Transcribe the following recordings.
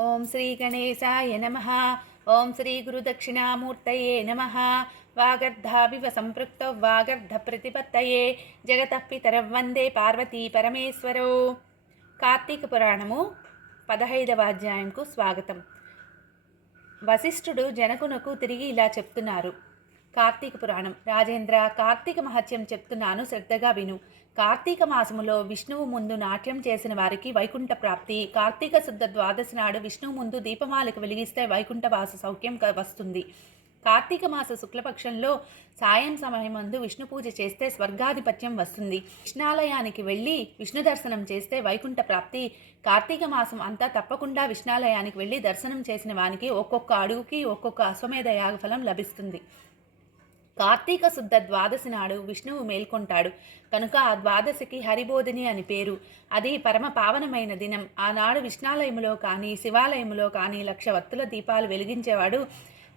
ఓం శ్రీ గణేశాయ నమ. ఓం శ్రీ గురుదక్షిణామూర్తయే నమ. వాగర్ధావివ సంపృక్త వాగర్ధ ప్రతిపత్తయే. జగతః పితరం వందే పార్వతీ పరమేశ్వరో. కార్తీక పురాణము పదహైదవ అధ్యాయంకు స్వాగతం. వశిష్ఠుడు జనకునకు తిరిగి ఇలా చెప్తున్నారు. కార్తీక పురాణం. రాజేంద్ర కార్తీక మహత్యం చెప్తున్నాను శ్రద్ధగా విను. కార్తీక మాసములో విష్ణువు ముందు నాట్యం చేసిన వారికి వైకుంఠ ప్రాప్తి. కార్తీక శుద్ధ ద్వాదశి నాడు విష్ణువు ముందు దీపమాలిక వెలిగిస్తే వైకుంఠ వాస సౌఖ్యం వస్తుంది. కార్తీక మాస శుక్లపక్షంలో సాయం సమయమందు విష్ణు పూజ చేస్తే స్వర్గాధిపత్యం వస్తుంది. విష్ణాలయానికి వెళ్ళి విష్ణు దర్శనం చేస్తే వైకుంఠ ప్రాప్తి. కార్తీక మాసం అంతా తప్పకుండా విష్ణాలయానికి వెళ్ళి దర్శనం చేసిన వానికి ఒక్కొక్క అడుగుకి ఒక్కొక్క అశ్వమేధ యాగఫలం లభిస్తుంది. కార్తీక శుద్ధ ద్వాదశి నాడు విష్ణువు మేల్కొంటాడు. కనుక ఆ ద్వాదశికి హరిబోధిని అని పేరు. అది పరమ పావనమైన దినం. ఆనాడు విష్ణాలయములో కానీ శివాలయములో కానీ లక్ష వత్తుల దీపాలు వెలిగించేవాడు.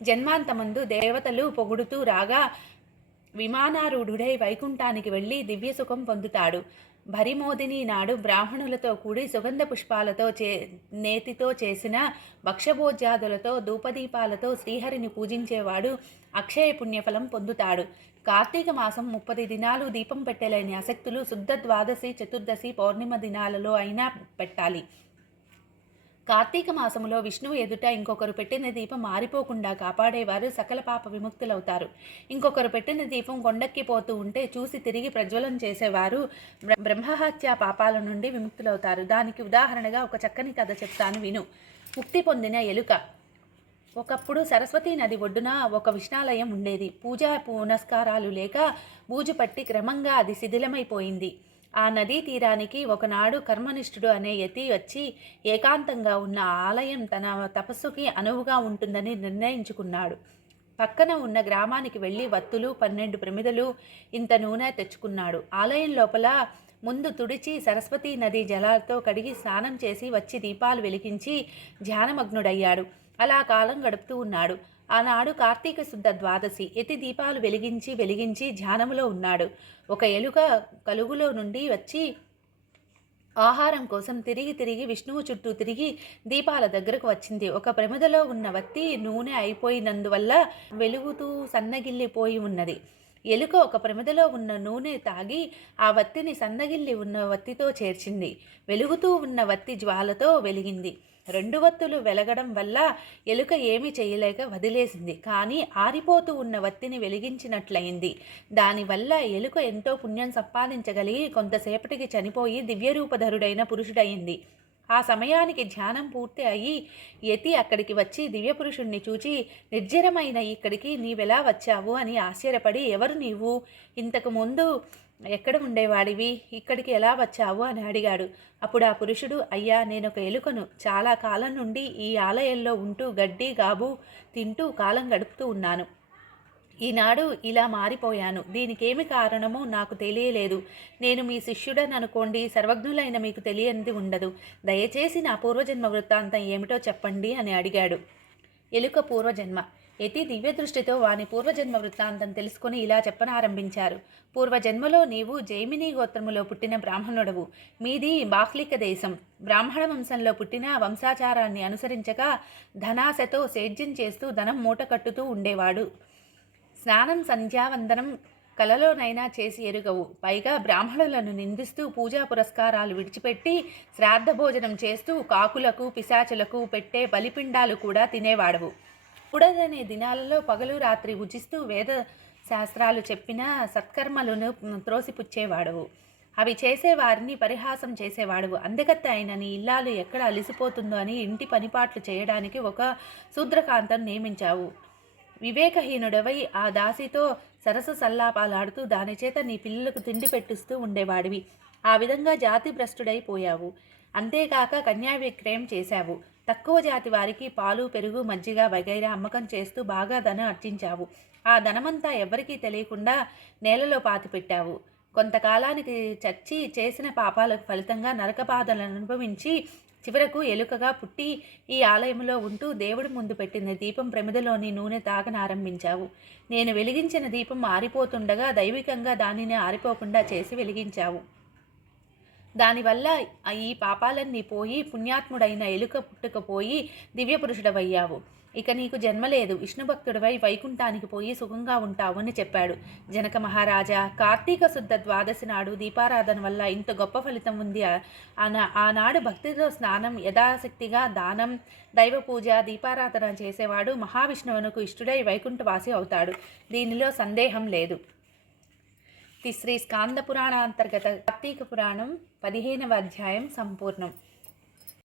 జన్మాంతమందు దేవతలు పొగుడుతూ రాగా విమానారూఢుడై వైకుంఠానికి వెళ్ళి దివ్య సుఖం పొందుతాడు. భరిమోదిని నాడు బ్రాహ్మణులతో కూడి సుగంధ పుష్పాలతో చే నేతితో చేసిన భక్షభోజాదులతో ధూపదీపాలతో శ్రీహరిని పూజించేవాడు అక్షయ పుణ్యఫలం పొందుతాడు. కార్తీక మాసం ముప్పది దినాలు దీపం పెట్టలేని అసక్తులు శుద్ధ ద్వాదశి చతుర్దశి పౌర్ణిమ దినాలలో అయినా పెట్టాలి. కార్తీక మాసములో విష్ణువు ఎదుట ఇంకొకరు పెట్టిన దీపం మారిపోకుండా కాపాడేవారు సకల పాప విముక్తులవుతారు. ఇంకొకరు పెట్టిన దీపం కొండక్కిపోతూ ఉంటే చూసి తిరిగి ప్రజ్వలం చేసేవారు బ్రహ్మహత్య పాపాల నుండి విముక్తులవుతారు. దానికి ఉదాహరణగా ఒక చక్కని కథ చెప్తాను విను. ముక్తి పొందిన ఎలుక. ఒకప్పుడు సరస్వతీ నది ఒడ్డున ఒక విష్ణాలయం ఉండేది. పూజా పునస్కారాలు లేక బూజు పట్టి క్రమంగా అది శిథిలమైపోయింది. ఆ నదీ తీరానికి ఒకనాడు కర్మనిష్ఠుడు అనే యతి వచ్చి ఏకాంతంగా ఉన్న ఆలయం తన తపస్సుకి అనువుగా ఉంటుందని నిర్ణయించుకున్నాడు. పక్కన ఉన్న గ్రామానికి వెళ్ళి వత్తులు పన్నెండు ప్రమిదలు ఇంత నూనె తెచ్చుకున్నాడు. ఆలయం లోపల ముందు తుడిచి సరస్వతీ నది జలాలతో కడిగి స్నానం చేసి వచ్చి దీపాలు వెలిగించి ధ్యానమగ్నుడయ్యాడు. అలా కాలం గడుపుతూ ఉన్నాడు. ఆనాడు కార్తీక శుద్ధ ద్వాదశి. ఎతి దీపాలు వెలిగించి వెలిగించి ధ్యానములో ఉన్నాడు. ఒక ఎలుక కలుగులో నుండి వచ్చి ఆహారం కోసం తిరిగి తిరిగి విష్ణువు చుట్టూ తిరిగి దీపాల దగ్గరకు వచ్చింది. ఒక ప్రమిదలో ఉన్న వత్తి నూనె అయిపోయినందువల్ల వెలుగుతూ సన్నగిల్లిపోయి ఉన్నది. ఎలుక ఒక ప్రమిదలో ఉన్న నూనె తాగి ఆ వత్తిని సన్నగిల్లి ఉన్న వత్తితో చేర్చింది. వెలుగుతూ ఉన్న వత్తి జ్వాలతో వెలిగింది. రెండు వత్తులు వెలగడం వల్ల ఎలుక ఏమీ చేయలేక వదిలేసింది. కానీ ఆరిపోతూ ఉన్న వత్తిని వెలిగించినట్లయింది. దానివల్ల ఎలుక ఎంతో పుణ్యం సంపాదించగలిగి కొంతసేపటికి చనిపోయి దివ్యరూపధరుడైన పురుషుడయింది. ఆ సమయానికి ధ్యానం పూర్తి అయ్యి యతి అక్కడికి వచ్చి దివ్యపురుషుణ్ణి చూచి నిర్జరమైన ఇక్కడికి నీవెలా వచ్చావు అని ఆశ్చర్యపడి ఎవరు నీవు? ఇంతకు ముందు ఎక్కడ ఉండేవాడివి? ఇక్కడికి ఎలా వచ్చావు? అని అడిగాడు. అప్పుడు ఆ పురుషుడు అయ్యా నేను ఒక ఎలుకను చాలా కాలం నుండి ఈ ఆలయంలో ఉంటూ గడ్డి గాబు తింటూ కాలం గడుపుతూ ఉన్నాను. ఈనాడు ఇలా మారిపోయాను. దీనికేమి కారణమో నాకు తెలియలేదు. నేను మీ శిష్యుడని అనుకోండి సర్వజ్ఞులైన మీకు తెలియనిది ఉండదు. దయచేసి నా పూర్వజన్మ వృత్తాంతం ఏమిటో చెప్పండి అని అడిగాడు. ఎలుక పూర్వజన్మ. యతి దివ్య దృష్టితో వాని పూర్వజన్మ వృత్తాంతం తెలుసుకుని ఇలా చెప్పనారంభించారు. పూర్వజన్మలో నీవు జైమిని గోత్రములో పుట్టిన బ్రాహ్మణుడవు. మీది బాహ్లిక దేశం. బ్రాహ్మణ వంశంలో పుట్టిన వంశాచారాన్ని అనుసరించగా ధనాశతో సేద్యం చేస్తూ ధనం మూట కట్టుతూ ఉండేవాడు. స్నానం సంధ్యావందనం కలలోనైనా చేసి ఎరుగవు. పైగా బ్రాహ్మణులను నిందిస్తూ పూజా పురస్కారాలు విడిచిపెట్టి శ్రాద్ధ భోజనం చేస్తూ కాకులకు పిశాచులకు పెట్టే బలిపిండాలు కూడా తినేవాడవు. పుడదనే దినాలలో పగలు రాత్రి ఉచిస్తూ వేద శాస్త్రాలు చెప్పిన సత్కర్మలను త్రోసిపుచ్చేవాడవు. అవి చేసేవారిని పరిహాసం చేసేవాడవు. అందుకత్త అయిన నీ ఇల్లాలు ఎక్కడ అలిసిపోతుందో అని ఇంటి పనిపాట్లు చేయడానికి ఒక శూద్రకాంతం నియమించావు. వివేకహీనుడవై ఆ దాసితో సరసు సల్లాపాలాడుతూ దాని చేత నీ పిల్లలకు తిండి పెట్టిస్తూ ఉండేవాడివి. ఆ విధంగా జాతి భ్రష్టుడైపోయావు అంతేకాక కన్యా విక్రయం చేశావు. తక్కువ జాతి వారికి పాలు పెరుగు మజ్జిగ వగైరా అమ్మకం చేస్తూ బాగా ధనం అర్జించావు. ఆ ధనమంతా ఎవరికీ తెలియకుండా నేలలో పాతిపెట్టావు కొంతకాలానికి చచ్చి చేసిన పాపాలకు ఫలితంగా నరకపాదలను అనుభవించి చివరకు ఎలుకగా పుట్టి ఈ ఆలయంలో ఉంటూ దేవుడి ముందు పెట్టిన దీపం ప్రమిదలోని నూనె తాగనారంభించావు నేను వెలిగించిన దీపం ఆరిపోతుండగా దైవికంగా దానిని ఆరిపోకుండా చేసి వెలిగించావు. దానివల్ల ఈ పాపాలన్నీ పోయి పుణ్యాత్ముడైన ఎలుక పుట్టుకపోయి దివ్య పురుషుడవయ్యావు ఇక నీకు జన్మ లేదు విష్ణుభక్తుడివై వైకుంఠానికి పోయి సుఖంగా ఉంటావు అని చెప్పాడు. జనక మహారాజా కార్తీక శుద్ధ ద్వాదశి నాడు దీపారాధన వల్ల ఇంత గొప్ప ఫలితం ఉంది ఆనా ఆనాడు భక్తితో స్నానం యథాశక్తిగా దానం దైవ పూజ దీపారాధన చేసేవాడు మహావిష్ణువునకు ఇష్టుడై వైకుంఠవాసి అవుతాడు. దీనిలో సందేహం లేదు. శ్రీ స్కాంద పురాణ అంతర్గత కార్తీక పురాణం పదిహేనవ అధ్యాయం సంపూర్ణం.